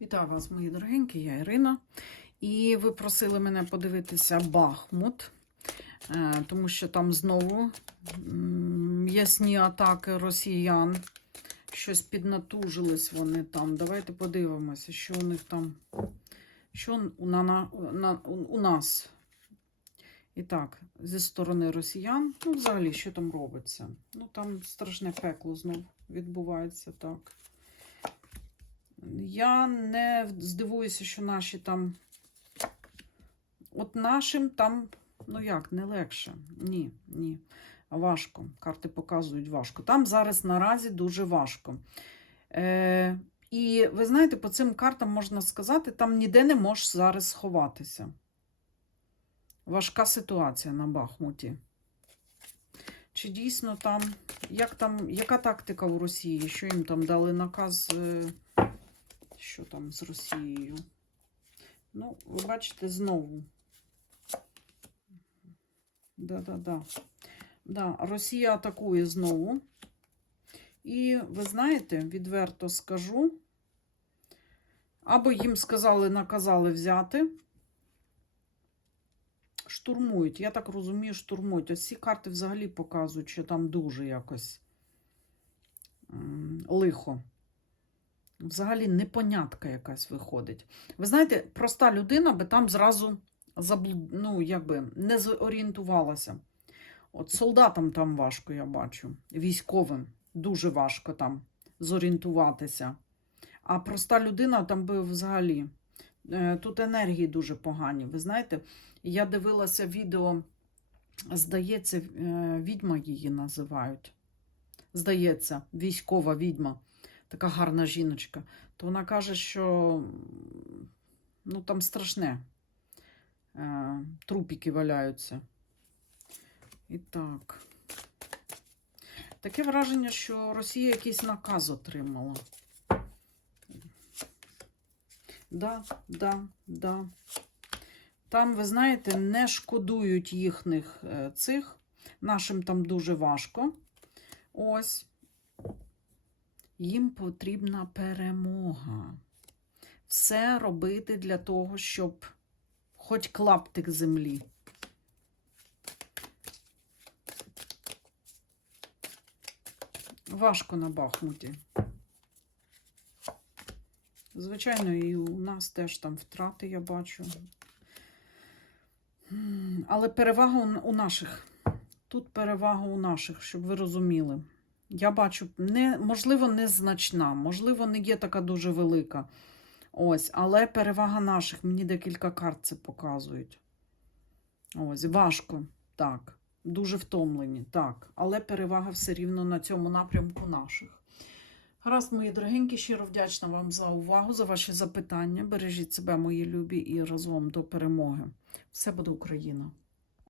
Вітаю вас, мої дорогенькі, я Ірина. І ви просили мене подивитися Бахмут, е, тому що там знову м, м'ясні атаки росіян. Щось піднатужились вони там. Давайте подивимося, що у них там, що у, на, на, у нас. І так, зі сторони росіян, ну, взагалі, що там робиться? Ну, там страшне пекло знов відбувається так. Я не здивуюся, що наші там. От нашим там, ну як, не легше. Ні, ні. Важко. Карти показують важко. Там зараз наразі дуже важко. Е, і ви знаєте, по цим картам можна сказати, там ніде не можеш зараз сховатися. Важка ситуація на Бахмуті. Чи дійсно там, як там, яка тактика в Росії? Що їм там дали наказ? е, що там з Росією. Ну, ви бачите, знову. Да-да-да. Да, Росія атакує знову. І ви знаєте, відверто скажу, або їм сказали, наказали взяти. Штурмують. Я так розумію, штурмують. Ось ці карти взагалі показують, що там дуже якось лихо. Взагалі непонятка якась виходить. Ви знаєте, проста людина би там зразу заблуд... ну, якби не зорієнтувалася. От солдатам там важко, я бачу, військовим дуже важко там зорієнтуватися. А проста людина там би взагалі. Е, Тут енергії дуже погані. Ви знаєте, я дивилася відео, здається, е, відьма її називають. Здається, військова відьма така гарна жіночка, то вона каже, що ну, там страшне. Е, трупіки валяються. І так. Таке враження, що Росія якийсь наказ отримала. Да, да, да. Там, ви знаєте, не шкодують їхніх е, цих. Нашим там дуже важко. Ось. Їм потрібна перемога. Все робити для того, щоб хоч клаптик землі. Важко на Бахмуті. Звичайно, і у нас теж там втрати, я бачу. Але перевага у- наших. Тут перевага у наших, щоб ви розуміли. Я бачу, не, можливо, незначна, можливо, не є така дуже велика. Ось, але перевага наших, мені декілька карт це показують. Ось, важко, так. Дуже втомлені, так. Але перевага все рівно на цьому напрямку наших. Гаразд, мої дорогенькі, щиро вдячна вам за увагу, за ваші запитання. Бережіть себе, мої любі, і разом до перемоги. Все буде Україна!